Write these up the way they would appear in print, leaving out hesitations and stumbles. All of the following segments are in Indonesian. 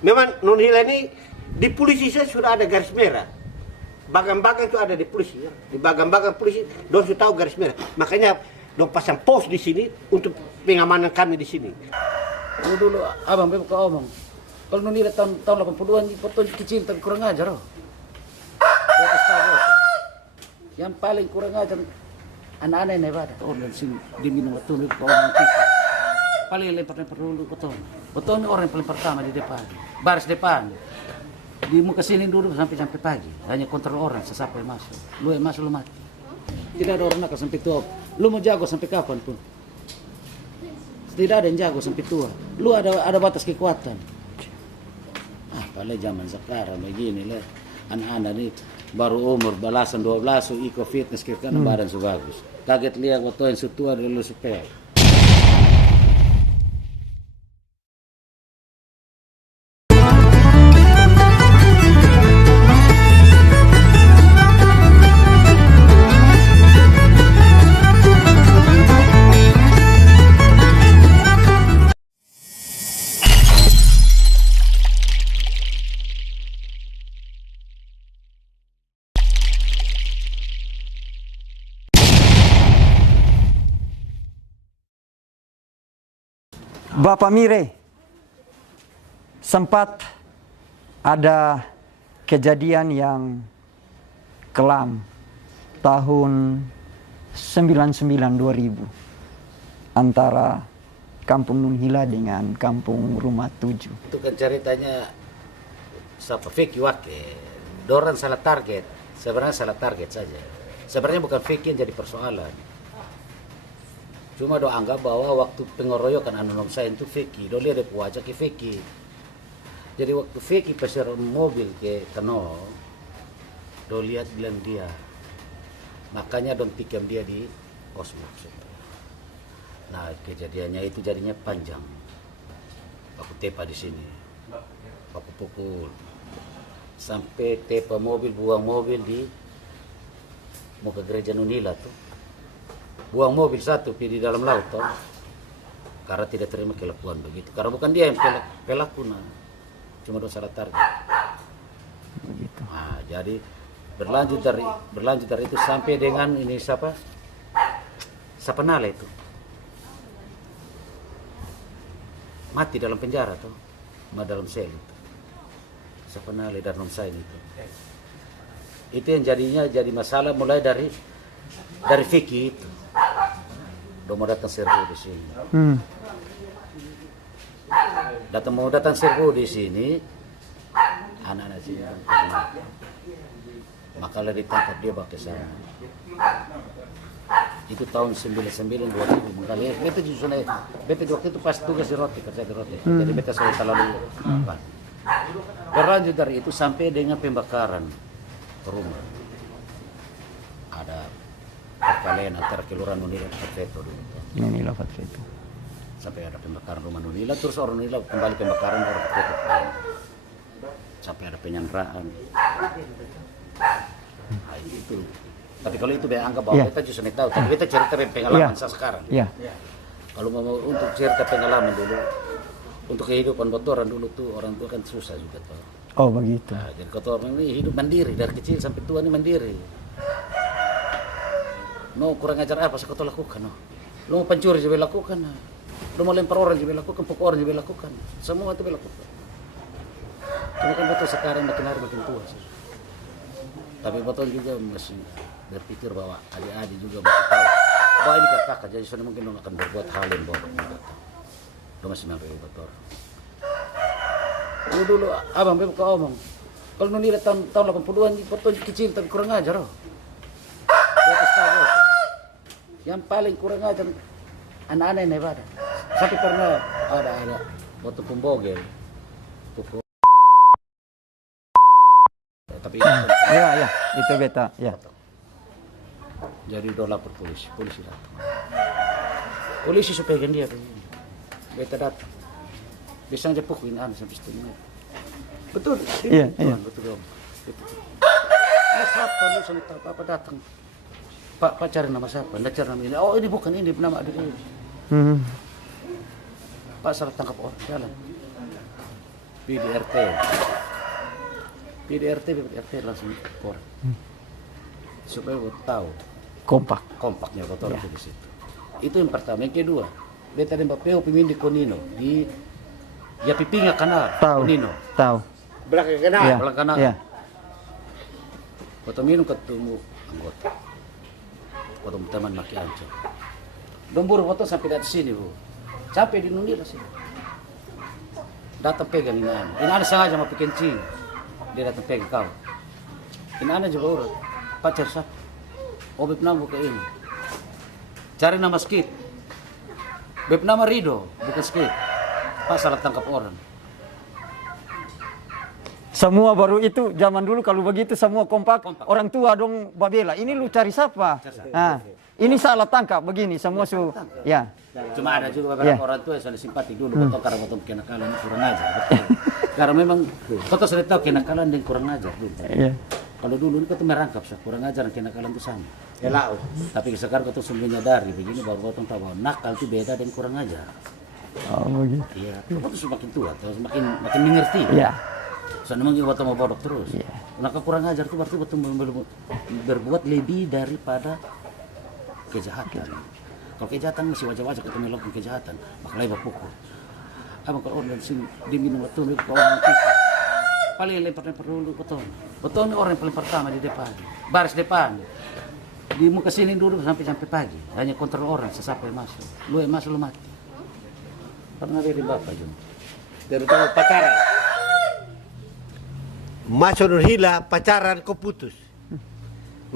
Memang Nonila ini di polisi saya sudah ada garis merah. Bagan-bagan itu ada di polisi ya. Di bagan-bagan polisi dong sudah tahu garis merah. Makanya dong pasang pos di sini untuk pengamanan kami di sini. Dulu abang buka omong. Kalau Nonila tahun 80-an foto kecil tapi kurang ajar. Yang paling kurang ajar anak-anak ini pada. Oh, dan sini diminum waktu ke orang kita. Paling lempar-lempar dulu beton. Beton orang yang paling pertama di depan. Baris depan. Di muka sini dulu sampai pagi. Hanya kontrol orang sesampai masuk. Lu yang masuk lu mati. Tidak ada orang nakal sampai tua. Lu mau jago sampai kapan pun. Tidak ada yang jago sampai tua. Lu ada batas kekuatan. Apalagi zaman sekarang begini lah. Anak-anak ini baru umur belasan 12 ikut fitness karena badan su bagus. Kaget lihat waktu yang setua dulu supaya. Bapak Mire, sempat ada kejadian yang kelam tahun 99-2000 antara Kampung Nunhila dengan Kampung Rumah 7. Itu kan ceritanya siapa Vicky Wake. Dorang salah target. Sebenarnya salah target saja. Sebenarnya bukan Vicky yang jadi persoalan. Cuma do anggap bahwa waktu pengeroyokan anonom saya itu Vicky, do lihat dia wajah ke Vicky. Jadi waktu Vicky peser mobil ke Kano, do lihat bilang dia. Makanya don tikam dia di Osmos. Nah kejadiannya itu jadinya panjang. Aku tepa di sini, aku pukul sampai tepa mobil, buang mobil di mau ke gereja Nunhila tuh. Buang mobil satu di dalam laut toh. Karena tidak terima kelakuan begitu. Karena bukan dia yang pelaku nah. Cuma dosa target. Begitu. Nah, jadi berlanjut dari itu sampai dengan ini siapa? Sapanala itu. Mati dalam penjara tuh. Dalam sel itu. Sapanala dan Nomsain itu. Itu yang jadinya jadi masalah mulai dari Vicky itu. Udah mau datang serbu di sini. Mau datang serbu di sini, anak-anak sini makalah ditangkap dia pakai sana. Itu tahun 99-2000 mengkali. Beta justru beta waktu itu pas tugas di roti kerja di roti. Jadi beta sudah terlalu berlanjut dari itu sampai dengan pembakaran rumah. Ada perkelahian antara kelurahan Nunhila dan Fatfeto dulu. Nunhila Fatfeto. Sampai ada pembakaran rumah Nunhila, terus orang Nunhila kembali pembakaran orang Fatfeto. Sampai ada penyanderaan. Nah, itu. Tapi kalau itu dia anggap bahwa kita justru tahu. Tapi kita cerita pengalaman saya sekarang. Kalau mau untuk cerita pengalaman dulu, untuk kehidupan botoran dulu tuh orang tua kan susah juga tuh. Oh begitu. Nah, jadi kotoran ini hidup mandiri dari kecil sampai tua ini mandiri. No kurang ajar apa sih kau lakukan? No, lo mau pencuri juga lakukan. Lo mau lempar orang juga lakukan, pukul orang juga lakukan. Semua itu lakukan. Cuma kan betul sekarang makin hari makin tua. Sih. Tapi betul juga masih berpikir bahwa adik-adik juga masih tahu bahwa ini kakak, jadi sudah mungkin lo akan berbuat hal yang bodoh. Lo masih nangkep betul. Dulu abang buka omong. Kalau Nunhila tahun 80-an foto kecil tapi kurang ajar. Yang paling kurang ajar anak-anak ini pada. Sampai pernah ada waktu pembogel. Pukul. Tapi ya, itu beta, ya. Jadi udah lapor polisi datang. Polisi supaya dia begini. Beta datang. Bisa aja pukulin sampai setengah. Betul. Iya. Betul. Siapa lu sama apa datang? Pak cari nama siapa? Nggak cari nama ini. Oh ini bukan ini nama adik ini. Pak salah tangkap orang jalan. PDRT. PDRT langsung orang. Supaya gue tahu kompaknya kotor di situ. Itu yang pertama. Yang kedua, beta dan Bapeo pimin di Konino di ya pipinga kanal Konino. Tahu. Belakang kenal. Iya. Belakang kanal. Iya. Kota minum ketemu anggota. Ketemu teman maki ancol. Dombur foto sampai dari sini, Bu. Sampai di Nunila sini. Datang pegang Inana sengaja mau kencing. Dia datang pegang kau. Inana juga orang. Pacar sah. Beb nama buka ini. Cari nama skit. Beb nama Rido, bukan skit. Pas salah tangkap orang. Semua baru itu zaman dulu kalau begitu semua kompak. Orang tua dong babela. Ini lu cari siapa? Nah, ini salah tangkap begini semua ya. Cuma ada juga beberapa orang tua yang sudah simpati dulu, betul karena betul kenakalan kurang ajar. Betul. Karena memang betul sudah tahu kenakalan dan kurang ajar dulu. Iya. Kalau dulu ini kita merangkap kurang ajar dan kenakalan itu sama. Ya lah. Tapi sekarang kita sudah menyadari begini baru betul tahu bahwa nakal itu beda dan kurang ajar. Oh begitu. Iya, kita semakin tua, makin mengerti. Iya. Soalnya memang kita mau bodoh terus. Iya. Nakal kurang ajar itu berarti betul berbuat lebih daripada kejahatan. Kalau kejahatan masih wajah-wajah kita melakukan kejahatan, bakal lebih pukul. Abang kalau orang dari sini diminum betul, kalau orang itu paling lempar dulu betul. Betul orang yang paling pertama di depan, baris depan. Di muka sini dulu sampai pagi, hanya kontrol orang sesiapa yang masuk. Lu yang masuk lu mati. Pernah dari bapak juga. Terutama pacaran. Masuk Nurhila pacaran kok putus.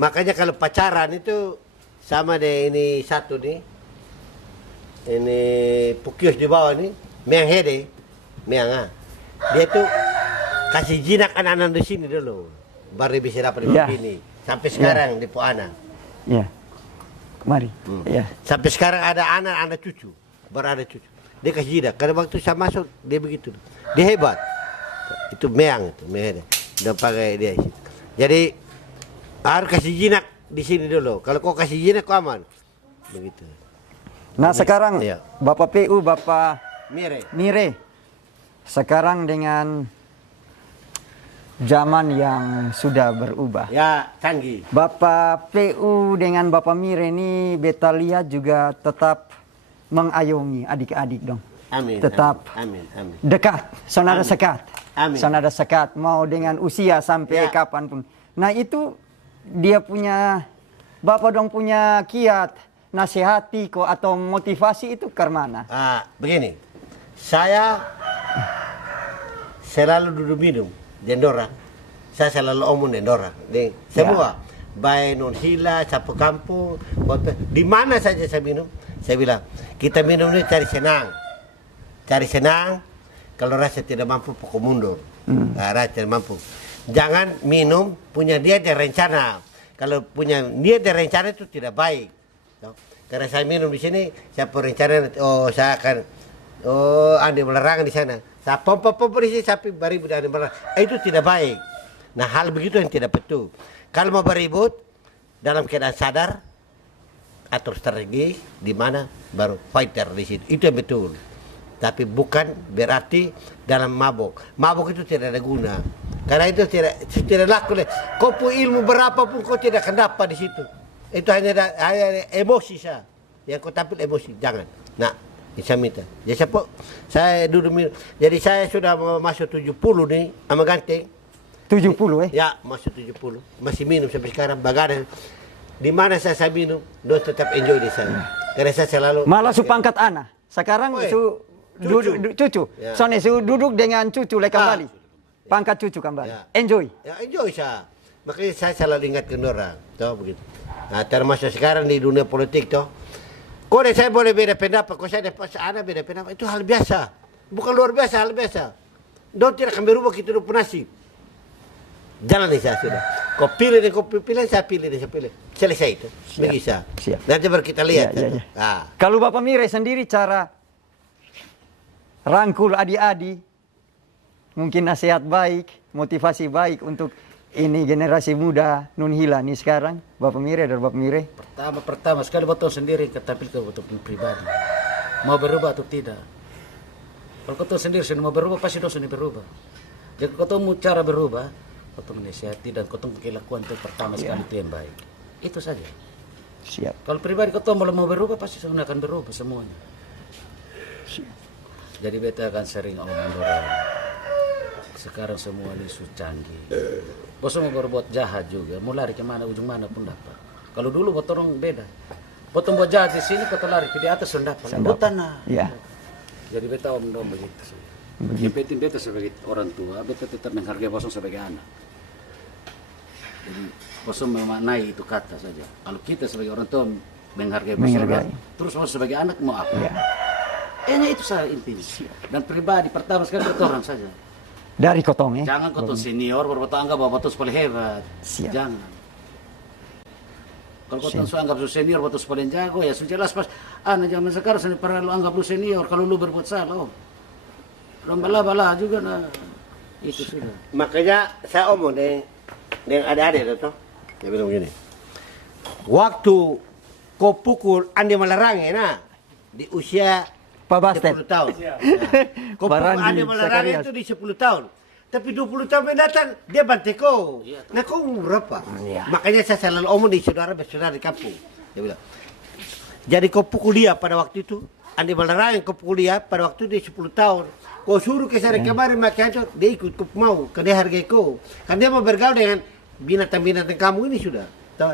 Makanya kalau pacaran itu sama deh ini satu nih. Ini Pukios di bawah nih, Meang Hede, Meang dia tuh kasih jinak anak-anak di sini dulu, baru bisa dapat di ini. Sampai sekarang di Poana. Iya. Mari. Iya. Sampai sekarang ada anak cucu, baru ada cucu. Dia kasih jinak. Karena waktu saya masuk dia begitu, dia hebat. Itu Meang itu, Meang Hede. Udah pakai dia. Jadi harus kasih jinak di sini dulu. Kalau kau kasih jinak kau aman. Begitu. Nah sekarang Iya. Bapak PU, Bapak Mire. Mire, sekarang dengan zaman yang sudah berubah, Ya canggih. Bapak PU dengan Bapak Mire ini beta lihat juga tetap mengayomi adik-adik dong. Amin. Tetap Amin. Amin. dekat, saudara sekat. Amin. Saudara sekat, mau dengan usia sampai Ya. kapanpun. Nah itu dia punya, Bapak dong punya kiat, nasihati kok atau motivasi itu ke mana? Begini, saya selalu duduk minum di Endora. Saya selalu omong di Endora. Semua, baik Nunhila, Sapu Kampung, di mana saja saya minum. Saya bilang, kita minum ini cari senang. Cari senang, kalau rasa tidak mampu, pokok mundur. Rasa tidak mampu. Jangan minum punya niat dan rencana. Kalau punya niat dan rencana itu tidak baik. Karena saya minum di sini, saya berencana, saya akan, andi melarangan di sana. Saya pompa di sini sampai beribut andi melarangan. Itu tidak baik. Nah hal begitu yang tidak betul. Kalau mau beribut dalam keadaan sadar, atur strategi di mana baru fighter di situ. Itu yang betul. Tapi bukan berarti dalam mabuk. Mabuk itu tidak ada guna. Karena itu tidak laku. Kau pun ilmu berapapun kau tidak akan dapat di situ. Itu hanya emosi saya. Yang kau tampil emosi, jangan. Nah, saya minta. Jadi saya duduk minum. Jadi saya sudah mau masuk 70 nih sama ganteng. 70 Ya, masuk 70. Masih minum sampai sekarang. Bagaimana? Di mana saya minum, don tetap enjoy di sana. Karena saya selalu Malah su pangkat anak. Sekarang cucu. Ya. Soalnya su duduk dengan cucu kembali. Pangkat cucu kembali. Ya. Enjoy. Ya, enjoy saya. Makanya saya selalu ingatkan orang. Tahu begitu. Nah, termasuk sekarang di dunia politik toh. Kau dan saya boleh beda pendapat, kau saya dapat anak beda pendapat, itu hal biasa. Bukan luar biasa, hal biasa. Don tidak akan berubah kita hidup nasib. Jalan nih saya sudah. Kau pilih dan kau pilih, saya pilih dan saya pilih. Selesai itu. Bisa. Siap. Nanti baru kita lihat. Ya. Ah. Kalau Bapak Mire sendiri cara rangkul adik-adik, mungkin nasihat baik, motivasi baik untuk ini generasi muda Nunhila nih sekarang, Bapak Mire dan Bapak Mire. Pertama sekali betul sendiri ketampil ke betul pribadi. Mau berubah atau tidak? Kalau kau sendiri sudah mau berubah, pasti dosa ini berubah. Jadi kau mau cara berubah, kau menasihati dan kau kelakuan itu pertama sekali itu yang baik. Itu saja. Siap. Kalau pribadi kau mau berubah, pasti sudah akan berubah semuanya. Jadi beta akan sering omong orang. Sekarang semua ini sudah canggih. Bos mau berbuat jahat juga, mau lari kemana, ujung mana pun dapat. Kalau dulu buat orang beda. Buat buat jahat di sini, kau lari ke di atas sudah dapat. Tanah. Ya. Jadi beta omong begitu. Yang penting beta sebagai orang tua, beta tetap menghargai bosong sebagai anak. Jadi bosong memaknai itu kata saja. Kalau kita sebagai orang tua menghargai bosong, terus bosong sebagai anak mau apa? Ya. Itu saja intinya. Dan pribadi pertama sekali kita orang saja. Dari kotong ya. Jangan kotong senior bertetangga bahwa betul paling hebat. Siap. Jangan. Kalau kotong anggap lu senior betul paling jago ya sudah jelas pas. Zaman sekarang saya pernah lu anggap lu senior kalau lu berbuat salah. Bala-bala juga nah. Itu sudah. Makanya saya omong dengan adik-adik itu, dia bilang begini. Waktu kau pukul Andi Malarange di usia Pak Bastet. 10 tahun. Kau pukul Andi Malarange itu di 10 tahun. Tapi 20 tahun mendatang dia bantai kau. Nah kau umur berapa? Makanya saya selalu omong di saudara di kampung. Dia bilang. Jadi kau pukul dia pada waktu itu. Andi Malarange kau pukul dia pada waktu dia 10 tahun. Kau suruh ke sana kemarin macam dia ikut kau mau. Karena dia hargai kau. Karena dia mau bergaul dengan binatang-binatang kamu ini sudah.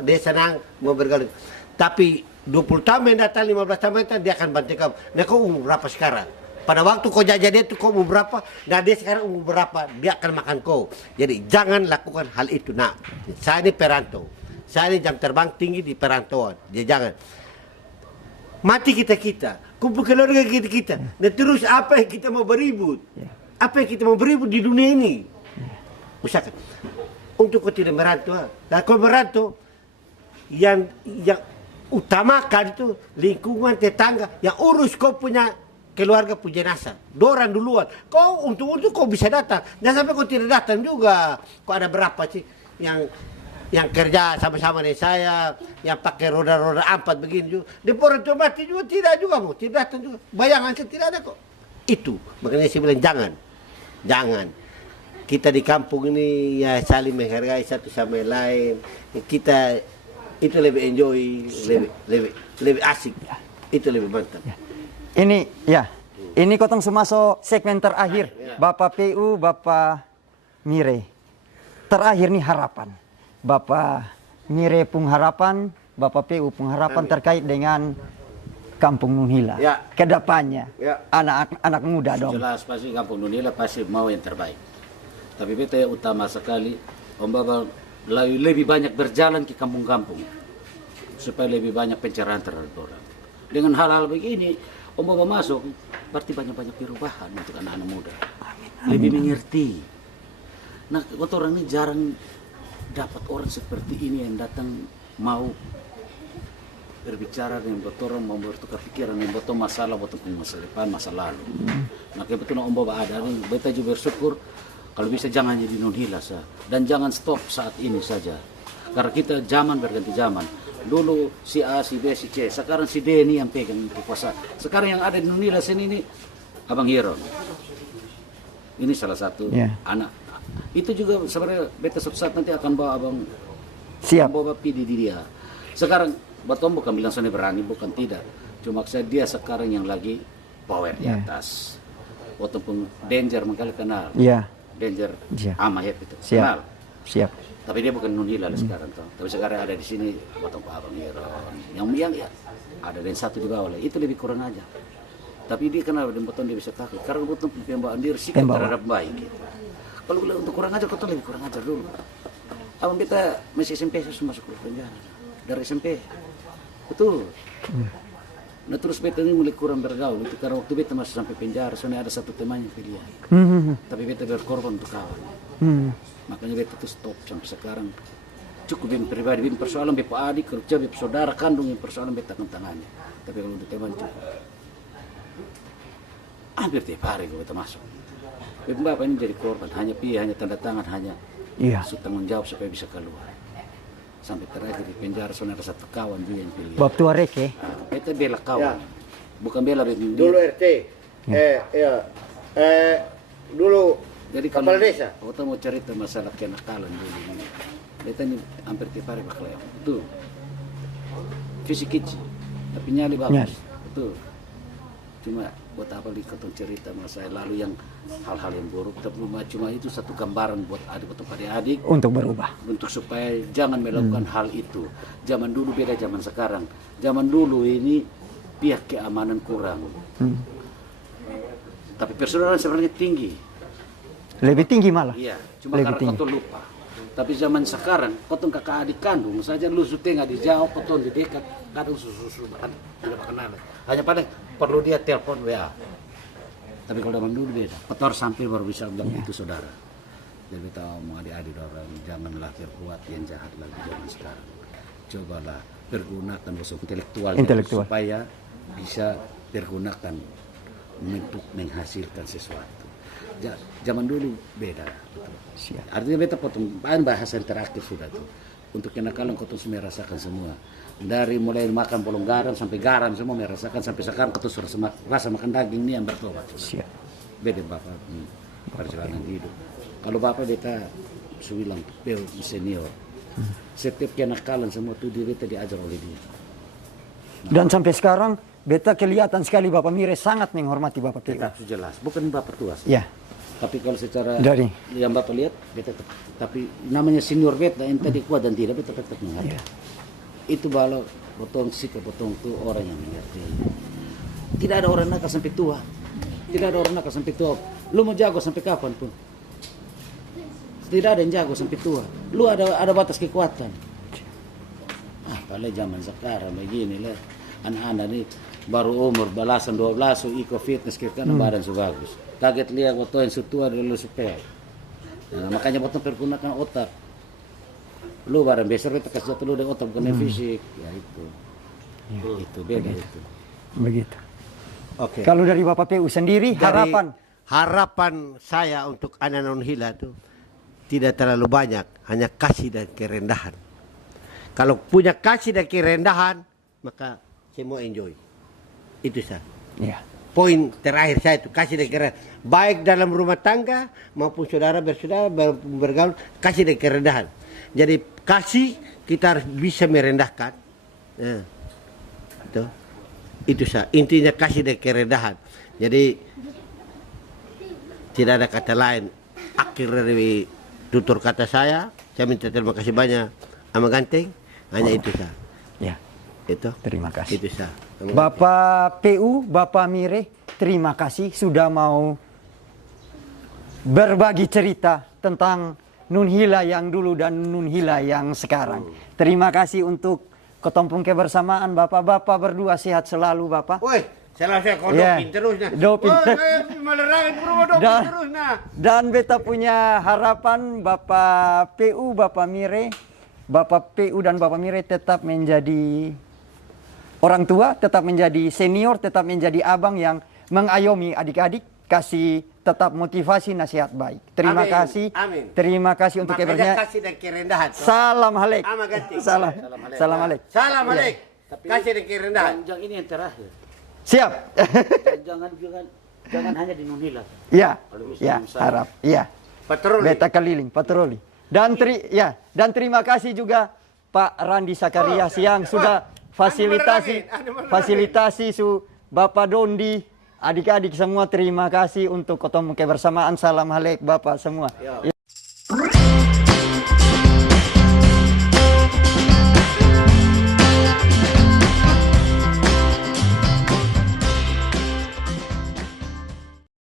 Dia senang mau bergaul. Tapi 20 tahun mendatang, 15 tahun mendatang dia akan bantai kamu. Nah kau umur berapa sekarang? Pada waktu kau jajah dia itu kau umur berapa? Nah dia sekarang umur berapa? Dia akan makan kau. Jadi jangan lakukan hal itu. Nah saya ini perantau. Saya ini jam terbang tinggi di perantauan. Jadi jangan. Mati kita. Kumpul keluarga kita. Dan terus apa yang kita mau beribut? Apa yang kita mau beribut di dunia ini? Misalkan, untuk kau tidak merantau. Dan kau merantau, yang utamakan itu lingkungan tetangga. Yang urus kau punya keluarga punya jenazah. Dorang duluan. Kau untuk kau bisa datang. Jangan sampai kau tidak datang juga. Kau ada berapa sih yang kerja sama-sama dengan saya, yang pakai roda-roda 4 begini juga. Di orang tua mati juga tidak juga mau, tidak datang juga. Bayangan saya tidak ada kok. Itu makanya saya bilang jangan. Kita di kampung ini ya saling menghargai satu sama lain. Kita itu lebih enjoy, lebih asik. Itu lebih mantap. Ini kotong semasuk segmen terakhir. Bapak PU, Bapak Mire. Terakhir nih harapan. Bapak Mire pun harapan, Bapak PU pun harapan terkait dengan Kampung Nunhila. Kedepannya, anak muda dong. Jelas pasti Kampung Nunhila pasti mau yang terbaik. Tapi beta utama sekali, Om Baba lebih banyak berjalan ke kampung-kampung supaya lebih banyak pencerahan terhadap orang. Dengan hal-hal begini, Om Baba masuk, berarti banyak-banyak perubahan untuk anak-anak muda. Lebih mengerti. Nah, orang ini jarang dapat orang seperti ini yang datang mau berbicara dengan orang, mau bertukar pikiran, membuat masalah, buat masa depan, masa lalu. Maka betul Om Baba ada ini, beta juga bersyukur kalau bisa jangan jadi Nunhila dan jangan stop saat ini saja. Karena kita zaman berganti zaman. Dulu si A, si B, si C, sekarang si D ini yang pegang kekuasaan. Sekarang yang ada di Nunhila sini ini Abang Hero. Ini salah satu anak. Itu juga sebenarnya beta suatu saat nanti akan bawa Abang bawa pilih di dia. Sekarang Batom bukan bilang sana berani, bukan tidak. Cuma saya dia sekarang yang lagi power di atas. Walaupun danger mengkali kenal. Danger ama itu. Kenal. Siap. Tapi dia bukan Nunhila sekarang toh. Tapi sekarang ada di sini Batom Abang Hero. Yang ya ada yang satu di bawah. Itu lebih kurang aja. Tapi dia kenal dengan Batom dia bisa takut. Karena Batom pembawaan diri sikap terhadap baik gitu. Kalau untuk kurang ajar, kau lebih kurang ajar dulu. Abang beta masih SMP saya masuk ke penjara. Dari SMP. Betul. Nah terus beta ini mulai kurang bergaul. Itu karena waktu beta masih sampai penjara, soalnya ada satu teman yang pilihan. Tapi beta berkorban untuk kawan. Makanya beta itu stop sampai sekarang. Cukup bim pribadi, bim persoalan bim adik, kerja bim saudara kandung, bim persoalan beta akan tangannya. Tapi kalau untuk teman cukup. Hampir tiap hari beta masuk. Bapak ini jadi korban, hanya tanda tangan, hanya tanggung jawab supaya bisa keluar. Sampai terakhir di penjara, soalnya ada satu kawan dia yang pilih. Bab tua reke. Itu bela kawan, bukan bela dulu RT. dulu Jadi kepala desa. kita mau cerita masalah kenakalan dulu ini. Kita ini hampir tiap hari pakai itu fisik kecil, tapi nyali bagus. Yes. Betul. Cuma buat apa di ketong cerita masa lalu yang hal-hal yang buruk, tapi cuma itu satu gambaran buat adik-adik Untuk berubah. untuk supaya jangan melakukan hal itu. Zaman dulu beda zaman sekarang. Zaman dulu ini pihak keamanan kurang, tapi persaudaraan sebenarnya tinggi. Lebih tinggi malah. Iya, cuma Lebih karena kau lupa. Tapi zaman sekarang, kau kakak adik kandung saja lu tengah di jauh, kau di dekat, kadang susu tidak kenal. Hanya paling perlu dia telepon WA. Tapi kalau zaman dulu beda, kau harus sampai baru bisa bilang itu saudara. Jadi tahu mau adik-adik orang janganlah berbuat yang jahat lagi zaman sekarang. Cobalah pergunakan usaha intelektual supaya bisa pergunakan untuk menghasilkan sesuatu. Zaman dulu beda. Betul. Artinya beta potong bahasa yang terakhir sudah tuh. Untuk kenakalan kau tuh merasakan semua. Dari mulai makan bolong garam sampai garam semua merasakan sampai sekarang kau tuh rasa makan daging ini yang bertobat. Siap. Beda bapak perjalanan hidup. Kalau bapak beta bilang senior. Setiap kenakalan semua tuh beta diajar oleh dia. Dan sampai sekarang beta kelihatan sekali Bapak Mire sangat menghormati Bapak PU. Tetap jelas, bukan bapak tua. Ya. Tapi kalau secara Dari yang bapak lihat, beta tapi namanya senior beta yang tadi kuat dan tidak beta tetap menghargai. Ya. Itu balau potong sikap potong tuh orang yang mengerti. Tidak ada orang nakal sampai tua. Tidak ada orang nakal sampai tua. Lu mau jago sampai kapan pun. Tidak ada yang jago sampai tua. Lu ada batas kekuatan. Apalagi zaman sekarang begini lah. Anak-anak nih baru umur belasan 12 ikut fitness karena badan su bagus. Kaget lihat foto yang tua dulu supaya. Nah, makanya potong pergunakan otak. Lu barang besar kita kasih satu lu dengan otak bukan fisik. Ya itu. Itu beda itu. begitu. Oke. Kalau dari Bapak PU sendiri Harapan saya untuk anak non-hila itu tidak terlalu banyak, hanya kasih dan kerendahan. Kalau punya kasih dan kerendahan, maka semua enjoy. Itu saja. Ya. Poin terakhir saya itu kasih dan kerendahan. Baik dalam rumah tangga maupun saudara bersaudara bergaul, kasih dan kerendahan. Jadi kasih kita harus bisa merendahkan. Nah, itu saja. Intinya kasih dan kerendahan. Jadi tidak ada kata lain. Akhir dari tutur kata saya minta terima kasih banyak sama Ganteng. Hanya itu saja. Ya. Itu. Terima kasih. Itu saja. Bapak PU, Bapak Mire, terima kasih sudah mau berbagi cerita tentang Nunhila yang dulu dan Nunhila yang sekarang. Terima kasih untuk ketumpung kebersamaan Bapak-bapak berdua, sehat selalu Bapak. Woi, saya kau Ya. doping terus nah. Doping. Menerangan berubah doping Dan- terus nah. Dan beta punya harapan Bapak PU, Bapak Mire, Bapak PU dan Bapak Mire tetap menjadi orang tua, tetap menjadi senior, tetap menjadi abang yang mengayomi adik-adik, kasih tetap motivasi nasihat baik. Terima Amin, kasih. amin. Terima kasih untuk Makanya kebersamaan. kasih dan kerendahan. Salam halek. Ama ganti. Salam. Salam halek. Salam alaik. Kasih dan kerendahan. Jangan ini yang terakhir. Siap. jangan hanya di Nunhila. Ya. Kalau bisa Ya, misalnya. harap. Ya. Patroli. Beta keliling, patroli. Dan terima kasih juga Pak Randi Sakarias yang sudah fasilitasi Bapak Dondi, adik-adik semua terima kasih untuk ketemu kebersamaan. Salam halek Bapak semua.